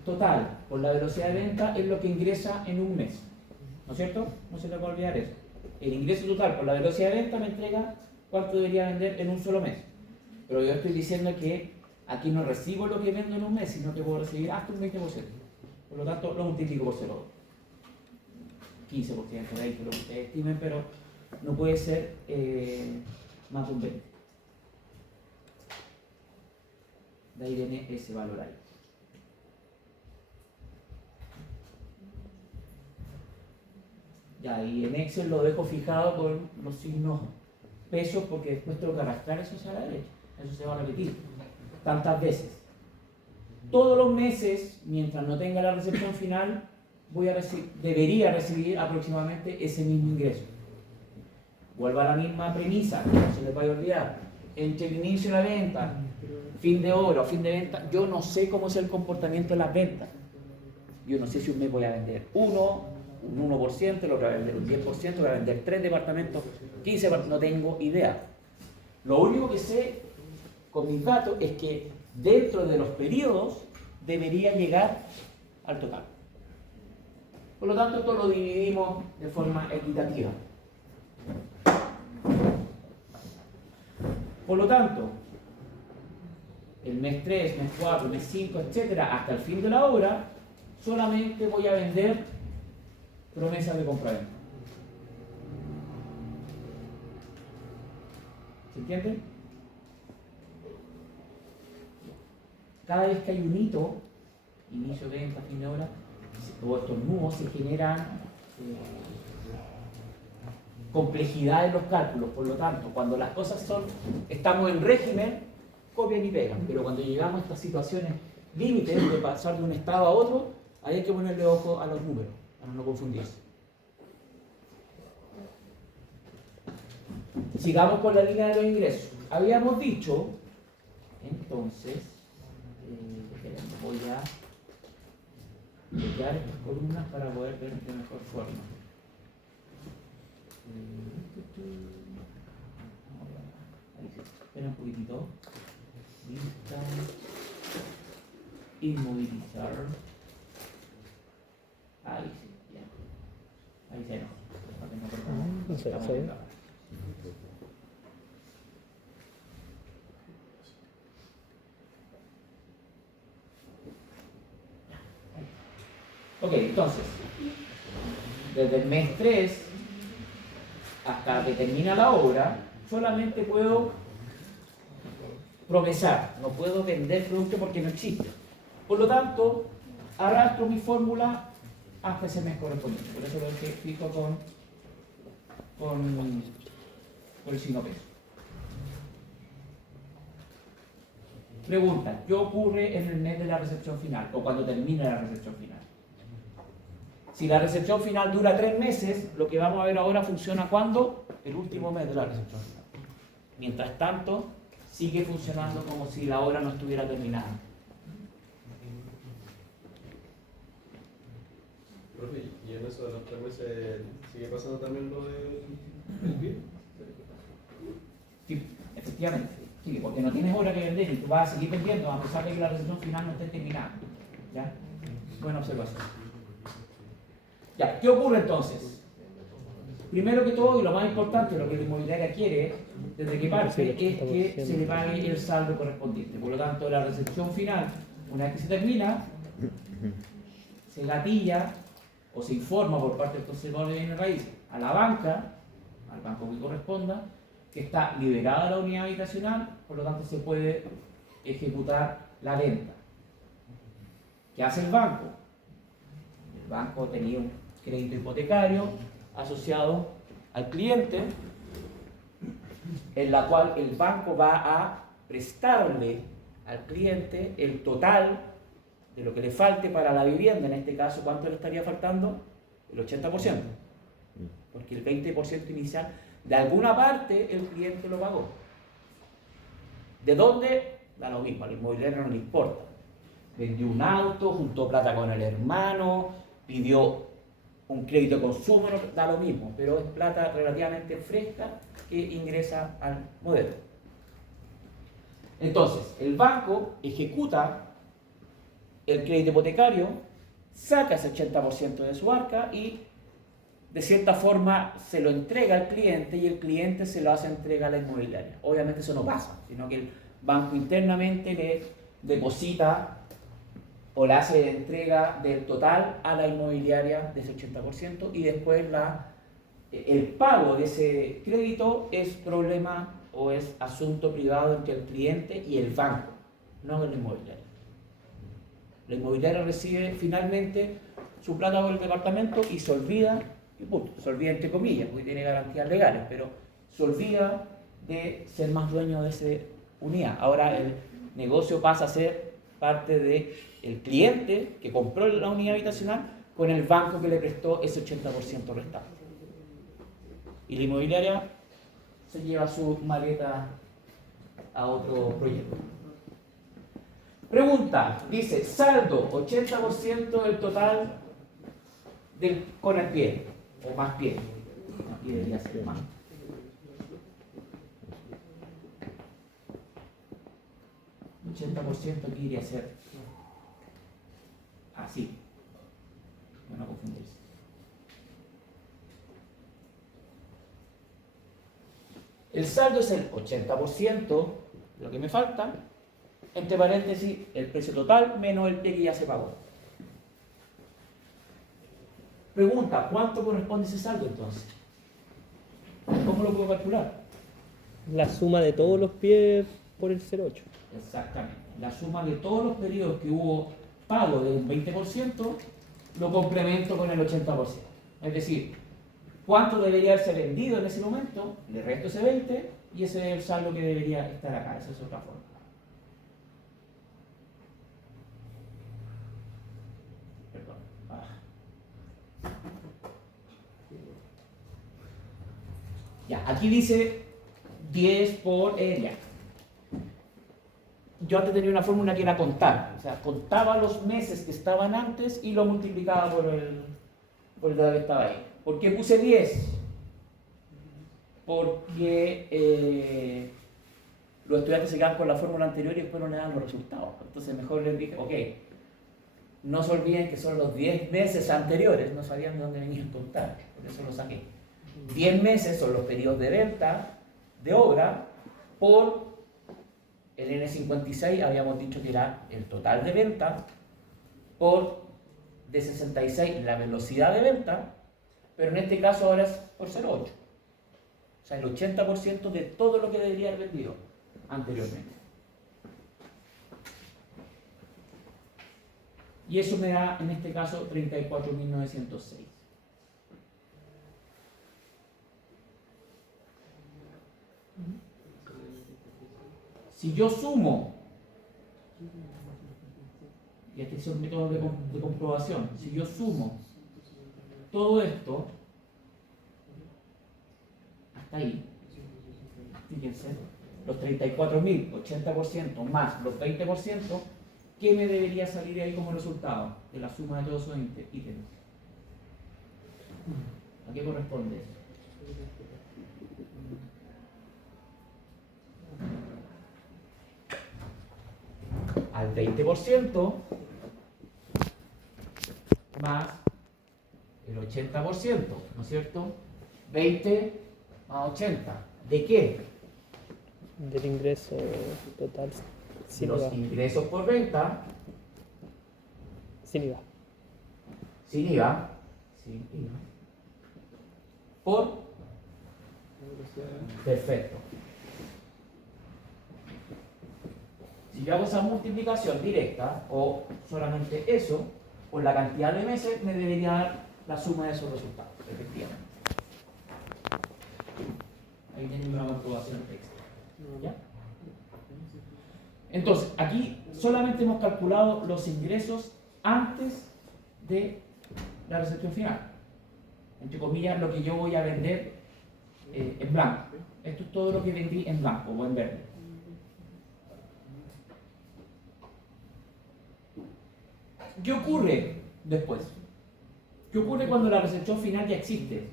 total por la velocidad de venta es lo que ingresa en un mes. ¿No es cierto? No se te puede olvidar eso. El ingreso total por la velocidad de venta me entrega cuánto debería vender en un solo mes. Pero yo estoy diciendo que aquí no recibo lo que vendo en un mes, sino que puedo recibir hasta un 20%. Por lo tanto, lo multiplico por 0,2. 15%, por ahí, que lo que ustedes estimen, pero no puede ser más de un 20%. De ahí viene ese valor ahí. Ya, y en Excel lo dejo fijado con los signos pesos porque después tengo que arrastrar eso hacia la derecha. Eso se va a repetir tantas veces. Todos los meses, mientras no tenga la recepción final, debería recibir aproximadamente ese mismo ingreso. Vuelvo a la misma premisa, que no se les vaya a olvidar. Entre el inicio de la venta, fin de obra o fin de venta, yo no sé cómo es el comportamiento de las ventas. Yo no sé si un mes voy a vender un 1%, el otro voy a vender un 10%, voy a vender 3 departamentos, 15 departamentos, no tengo idea. Lo único que sé con mis datos es que dentro de los periodos debería llegar al total. Por lo tanto, esto lo dividimos de forma equitativa. Por lo tanto, el mes 3, mes 4, mes 5, etcétera, hasta el fin de la obra, solamente voy a vender promesas de compra-venta. ¿Se entiende? Cada vez que hay un hito, inicio de venta, fin de obra, todos estos nudos se generan complejidad en los cálculos. Por lo tanto, cuando las cosas estamos en régimen, copian y pegan. Pero cuando llegamos a estas situaciones límites de pasar de un estado a otro, ahí hay que ponerle ojo a los números, para no confundirse. Sigamos con la línea de los ingresos. Habíamos dicho, entonces, voy a bloquear estas columnas para poder ver de mejor forma. Espera un poquitito. Lista. Inmovilizar. Ahí sí, ya. Ahí se no. No sé, Estamos sí. en cámara. Ok, entonces, desde el mes 3 hasta que termina la obra, solamente puedo promesar, no puedo vender producto porque no existe. Por lo tanto, arrastro mi fórmula hasta ese mes correspondiente. Por eso lo fijo con el signo peso. Pregunta, ¿qué ocurre en el mes de la recepción final o cuando termina la recepción final? Si la recepción final dura 3 meses, lo que vamos a ver ahora funciona ¿cuándo? El último mes de la recepción final. Mientras tanto, sigue funcionando como si la obra no estuviera terminada. Profe, ¿y en eso de los 3 meses sigue pasando también lo del PIB? Sí, efectivamente. Sí, porque no tienes obra que vender y tú vas a seguir vendiendo a pesar de que la recepción final no esté terminada. ¿Ya? Buena observación. Ya, ¿qué ocurre entonces? Primero que todo, y lo más importante, lo que la inmobiliaria quiere desde que parte, es que se le pague el saldo correspondiente. Por lo tanto, la recepción final, una vez que se termina, se gatilla o se informa por parte del conservador de bienes raíces a la banca, al banco que corresponda, que está liberada la unidad habitacional, por lo tanto se puede ejecutar la venta. ¿Qué hace el banco? El banco tenía un crédito hipotecario asociado al cliente, en la cual el banco va a prestarle al cliente el total de lo que le falte para la vivienda. En este caso, ¿cuánto le estaría faltando? El 80%, porque el 20% inicial de alguna parte el cliente lo pagó. ¿De dónde? Da lo mismo, al inmobiliario no le importa. Vendió un auto, juntó plata con el hermano, pidió un crédito de consumo, da lo mismo, pero es plata relativamente fresca que ingresa al modelo. Entonces, el banco ejecuta el crédito hipotecario, saca ese 80% de su arca y de cierta forma se lo entrega al cliente y el cliente se lo hace entrega a la inmobiliaria. Obviamente eso no pasa, sino que el banco internamente le deposita o le hace entrega del total a la inmobiliaria de ese 80% y después el pago de ese crédito es problema o es asunto privado entre el cliente y el banco, no el inmobiliario. La inmobiliaria recibe finalmente su plata por el departamento y se olvida, y punto, se olvida entre comillas, porque tiene garantías legales, pero se olvida de ser más dueño de esa unidad. Ahora el negocio pasa a ser parte del cliente que compró la unidad habitacional con el banco que le prestó ese 80% restante. Y la inmobiliaria se lleva su maleta a otro proyecto. Pregunta, dice, saldo 80% del total con el pie, o más pie. Aquí debería ser más. Un 80% aquí iría a ser así. No confundirse. El saldo es el 80% de lo que me falta, entre paréntesis, el precio total menos el pie que ya se pagó. Pregunta, ¿cuánto corresponde ese saldo entonces? ¿Cómo lo puedo calcular? La suma de todos los pies por el 0,8. Exactamente. La suma de todos los periodos que hubo pago del 20% lo complemento con el 80%. Es decir, cuánto debería haberse vendido en ese momento, le resto ese 20 y ese es el saldo que debería estar acá. Esa es otra forma. Perdón. Ya, aquí dice 10 por ya. Yo antes tenía una fórmula que era contar, o sea, contaba los meses que estaban antes y lo multiplicaba por el dato que estaba ahí. ¿Por qué puse 10? Porque los estudiantes se quedan con la fórmula anterior y después no le dan los resultados. Entonces mejor les dije, ok, no se olviden que son los 10 meses anteriores, no sabían de dónde venían a contar, por eso lo saqué. 10 meses son los periodos de venta de obra por el N56, habíamos dicho que era el total de venta, por D66 la velocidad de venta, pero en este caso ahora es por 0,8. O sea, el 80% de todo lo que debería haber vendido anteriormente. Y eso me da, en este caso, 34.906. Si yo sumo, y este es un método de comprobación, si yo sumo todo esto, hasta ahí, fíjense, los 34.000, 80% más los 20%, ¿qué me debería salir ahí como resultado de la suma de todos esos ítems? ¿A qué corresponde eso? Al 20% más el 80%, ¿no es cierto? 20 más 80. ¿De qué? Del ingreso total sin Los IVA. ingresos por venta Sin IVA. sin IVA, por... Perfecto. Si yo hago esa multiplicación directa, o solamente eso, por la cantidad de meses, me debería dar la suma de esos resultados, efectivamente. Ahí tenemos una comprobación extra. ¿Ya? Entonces, aquí solamente hemos calculado los ingresos antes de la recepción final. Entre comillas, lo que yo voy a vender en blanco. Esto es todo lo que vendí en blanco o en verde. ¿Qué ocurre después? ¿Qué ocurre cuando la recepción final ya existe?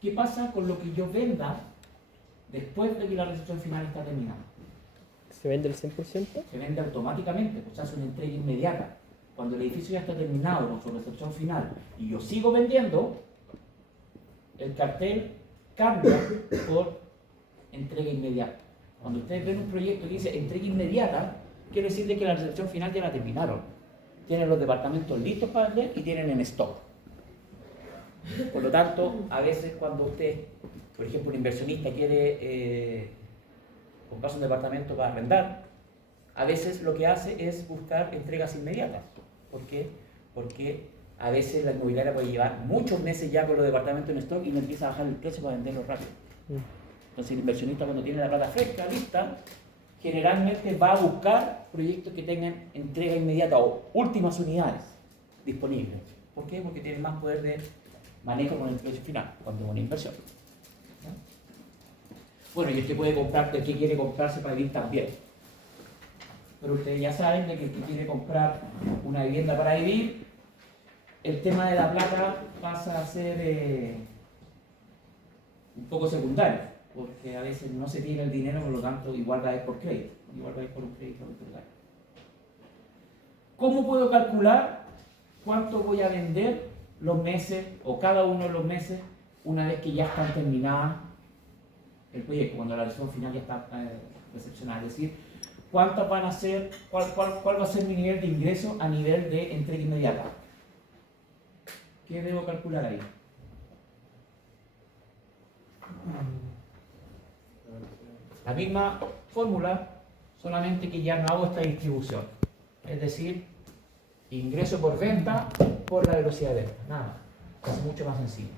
¿Qué pasa con lo que yo venda después de que la recepción final está terminada? ¿Se vende el 100%? Se vende automáticamente, pues se hace una entrega inmediata. Cuando el edificio ya está terminado con su recepción final y yo sigo vendiendo, el cartel cambia por entrega inmediata. Cuando ustedes ven un proyecto que dice entrega inmediata, quiere decir de que la recepción final ya la terminaron. Tienen los departamentos listos para vender y tienen en stock. Por lo tanto, a veces cuando usted, por ejemplo, un inversionista quiere comprarse un departamento para arrendar, a veces lo que hace es buscar entregas inmediatas. ¿Por qué? Porque a veces la inmobiliaria puede llevar muchos meses ya con los departamentos en stock y no empieza a bajar el precio para venderlos rápido. Entonces el inversionista, cuando tiene la plata fresca, lista, generalmente va a buscar proyectos que tengan entrega inmediata o últimas unidades disponibles. ¿Por qué? Porque tienen más poder de manejo con el precio final, cuando es una inversión. ¿Ya? Bueno, y el que puede comprar, el que quiere comprarse para vivir también. Pero ustedes ya saben de que el que quiere comprar una vivienda para vivir, el tema de la plata pasa a ser un poco secundario, porque a veces no se tiene el dinero, por lo tanto igual va a ir por crédito, igual va a ir por un crédito hipotecario. ¿Cómo puedo calcular cuánto voy a vender los meses o cada uno de los meses una vez que ya están terminadas el proyecto, cuando la recepción final ya está recepcionada? Es decir, ¿cuántas van a ser, cuál va a ser mi nivel de ingreso a nivel de entrega inmediata? ¿Qué debo calcular ahí? La misma fórmula, solamente que ya no hago esta distribución. Es decir, ingreso por venta por la velocidad de venta, nada más. Es mucho más sencillo.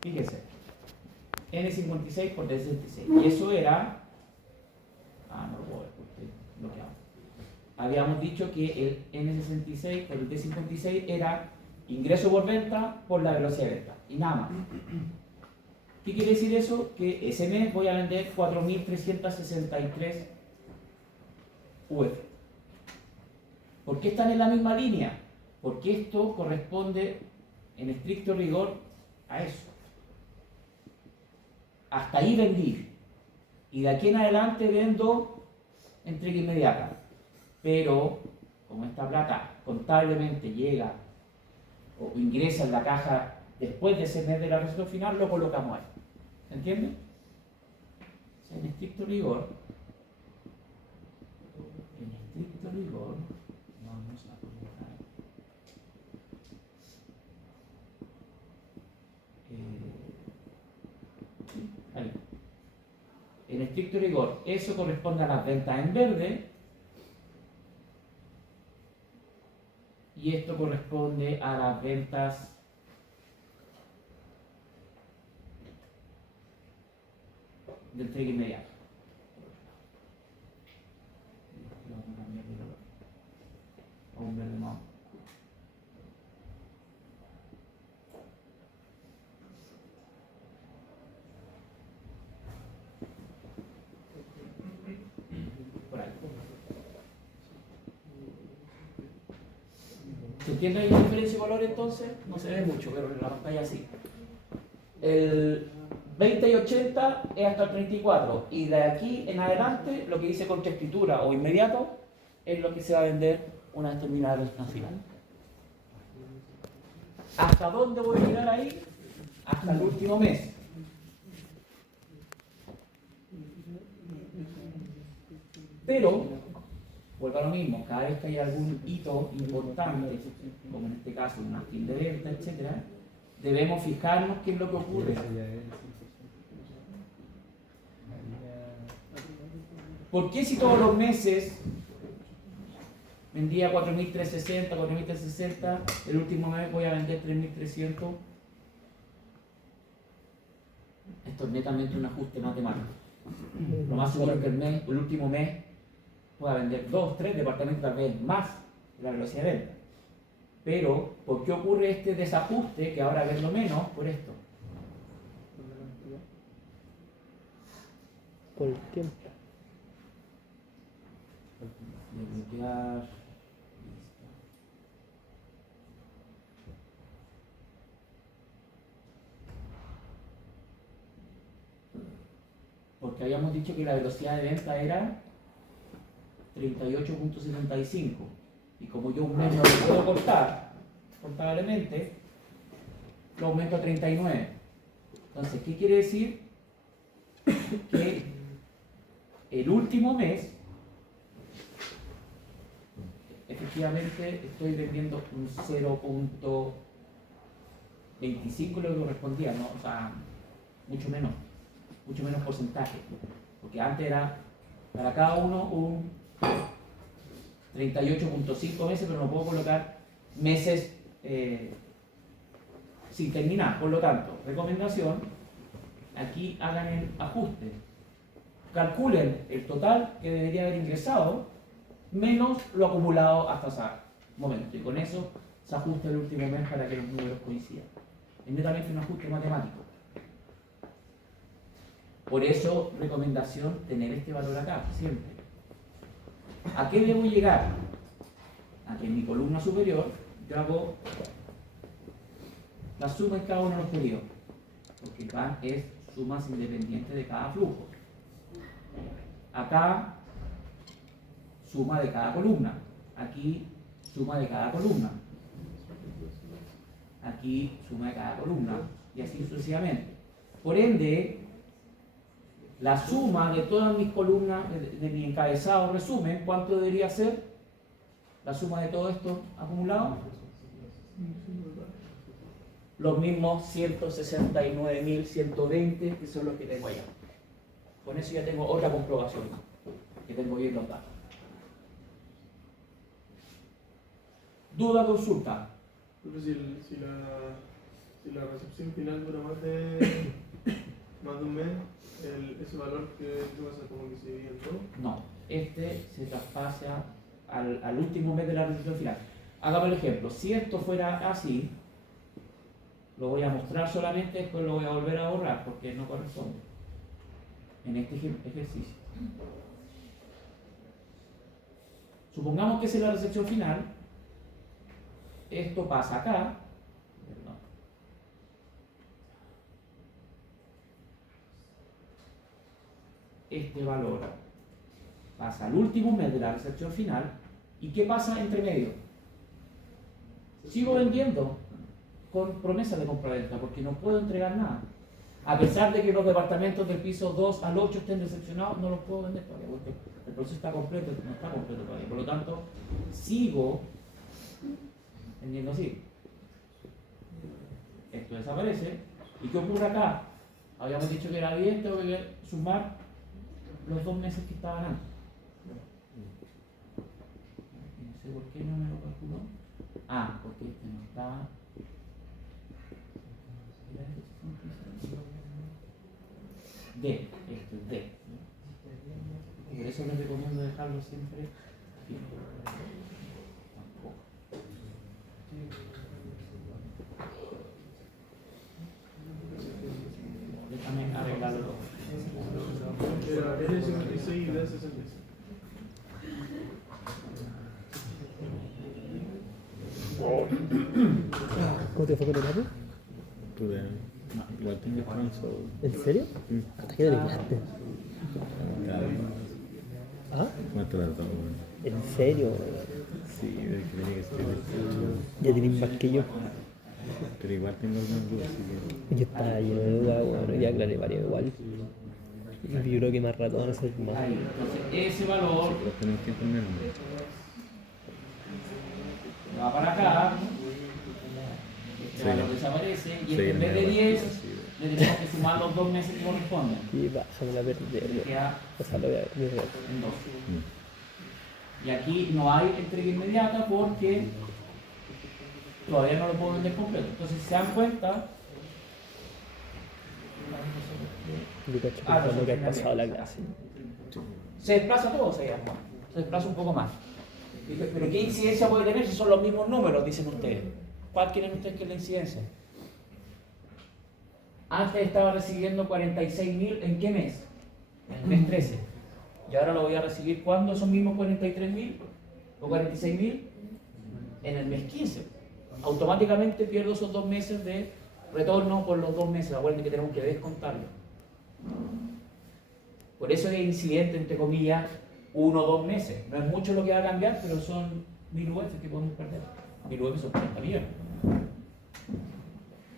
Fíjense, N56 por D66. Y eso era... no lo puedo ver porque estoy bloqueado. Habíamos dicho que el N66 por el D56 era ingreso por venta por la velocidad de venta. Y nada más. ¿Qué quiere decir eso? Que ese mes voy a vender 4.363 UF. ¿Por qué están en la misma línea? Porque esto corresponde en estricto rigor a eso. Hasta ahí vendí. Y de aquí en adelante vendo entrega inmediata. Pero, como esta plata contablemente llega o ingresa en la caja después de ese mes de la receta final, lo colocamos ahí. ¿Se entiende? O sea, en estricto rigor, vamos a colocar ahí. En estricto rigor, eso corresponde a las ventas en verde y esto corresponde a las ventas de entrega inmediata. Vamos a cambiar de color a un verde más. Por ahí. ¿Se entiende la diferencia de color entonces? No se ve mucho, pero en la pantalla sí. El 20 y 80 es hasta el 34 y de aquí en adelante lo que dice contraescritura o inmediato es lo que se va a vender una vez terminada la lección final. ¿Hasta dónde voy a llegar ahí? Hasta el último mes. Pero, vuelvo a lo mismo, cada vez que hay algún hito importante, como en este caso una fin de venta, etc., debemos fijarnos qué es lo que ocurre. ¿Por qué si todos los meses vendía 4.360, 4.360, el último mes voy a vender 3.300? Esto es netamente un ajuste matemático. Lo más seguro es que el último mes pueda vender 2, 3 departamentos, tal vez más de la velocidad de venta. Pero, ¿por qué ocurre este desajuste que ahora vendo menos? Por esto. Por el tiempo. Desbloquear. Porque habíamos dicho que la velocidad de venta era 38.75 y como yo un mes no lo puedo cortar contablemente, lo aumento a 39. Entonces, ¿qué quiere decir? Que el último mes efectivamente estoy vendiendo un 0.25 lo que correspondía, ¿no? O sea, mucho menos porcentaje, porque antes era para cada uno un 38.5 meses, pero no puedo colocar meses sin terminar. Por lo tanto, recomendación, aquí hagan el ajuste, calculen el total que debería haber ingresado menos lo acumulado hasta ese momento, y con eso se ajusta el último mes para que los números coincidan. Es netamente un ajuste matemático. Por eso, recomendación, tener este valor acá, siempre. ¿A qué debo llegar? A que en mi columna superior yo hago la suma en cada uno de los periodos, porque acá es sumas independientes de cada flujo. Acá, suma de cada columna. Aquí, suma de cada columna. Aquí, suma de cada columna. Y así sucesivamente. Por ende, la suma de todas mis columnas, de mi encabezado resumen, ¿cuánto debería ser? La suma de todo esto acumulado. Los mismos 169.120 que son los que tengo allá. Con eso ya tengo otra comprobación, que tengo bien los datos. ¿Duda, consulta? Pero si la recepción final dura más de un mes, ese valor que pasa como que se divide en dos. No, este se traspasa al último mes de la recepción final. Hagamos el ejemplo, si esto fuera así, lo voy a mostrar solamente, después lo voy a volver a borrar porque no corresponde en este ejercicio. Supongamos que esa es la recepción final, esto pasa acá, perdón. Este valor pasa al último mes de la recepción final, ¿y qué pasa entre medio? Sigo vendiendo con promesa de compraventa porque no puedo entregar nada. A pesar de que los departamentos del piso 2 al 8 estén recepcionados, no los puedo vender todavía porque el proceso está completo, no está completo todavía. Por lo tanto, sigo vendiendo así. Esto desaparece. ¿Y qué ocurre acá? Habíamos dicho que era 10, tengo que sumar los 2 meses que estaban antes. No sé por qué no me lo calculó. Ah, porque este no está. D, esto es D. Por eso les recomiendo dejarlo siempre aquí. Tampoco. Déjame arreglarlo todo. Era L66 y D66. ¿Cómo te fue con el lápiz? Tuve. Igual tengo descanso. ¿En serio? ¿Hasta qué hora te quedaste? ¿Ah? Me trató, weón. ¿En serio? Sí, de que tenía que estudiar. Ya tenés más que yo. Pero igual tengo algunas dudas, así que. Yo estaba lleno de dudas, bueno, ya aclaré varios igual. Yo creo que más ratones es más. Ahí, entonces ese valor Pero tenés que entenderlo. va para acá, este Sí, valor no. desaparece y Sí, este en no vez me de da 10 sí, le tenemos que sumar los 2 meses que corresponden. Y bájame la verde, Le queda o sea, lo voy a ver. en 2. Mm. Y aquí no hay entrega inmediata porque todavía no lo puedo vender completo. Entonces, si se dan cuenta, Yo cacho pensando que has pasado la clase. se desplaza todo, se desplaza un poco más. Pero ¿qué incidencia puede tener si son los mismos números, dicen ustedes? ¿Cuál quieren ustedes que es la incidencia? Antes estaba recibiendo 46.000, ¿en qué mes? En el mes 13. Y ahora lo voy a recibir, ¿cuándo esos mismos 43.000 o 46.000? En el mes 15. Automáticamente pierdo esos 2 meses de retorno por los 2 meses. Acuérdense que tenemos que descontarlo. Por eso es incidente, entre comillas, 1 o 2 meses. No es mucho lo que va a cambiar, pero son 1.000 UF que podemos perder. 1.000 UF son 40 millones.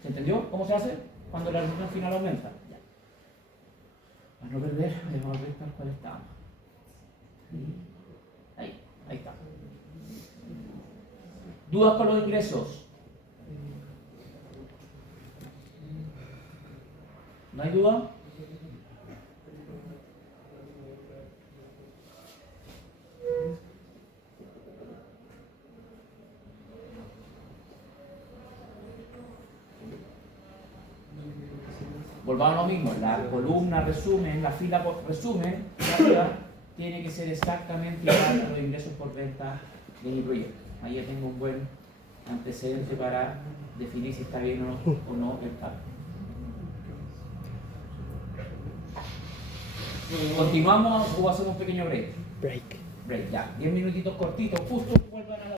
¿Se entendió cómo se hace cuando la recepción final aumenta? Ya. Para no perder, vamos a ver tal cual estamos. Ahí está. ¿Dudas con los ingresos? ¿No hay duda? Volvamos a lo mismo, la columna resumen, la fila resumen, arriba, tiene que ser exactamente igual a los ingresos por venta de mi proyecto. Ahí ya tengo un buen antecedente para definir si está bien o no el cálculo. ¿Continuamos o hacemos un pequeño break? Break. Break, ya. 10 minutitos cortitos, justo vuelvo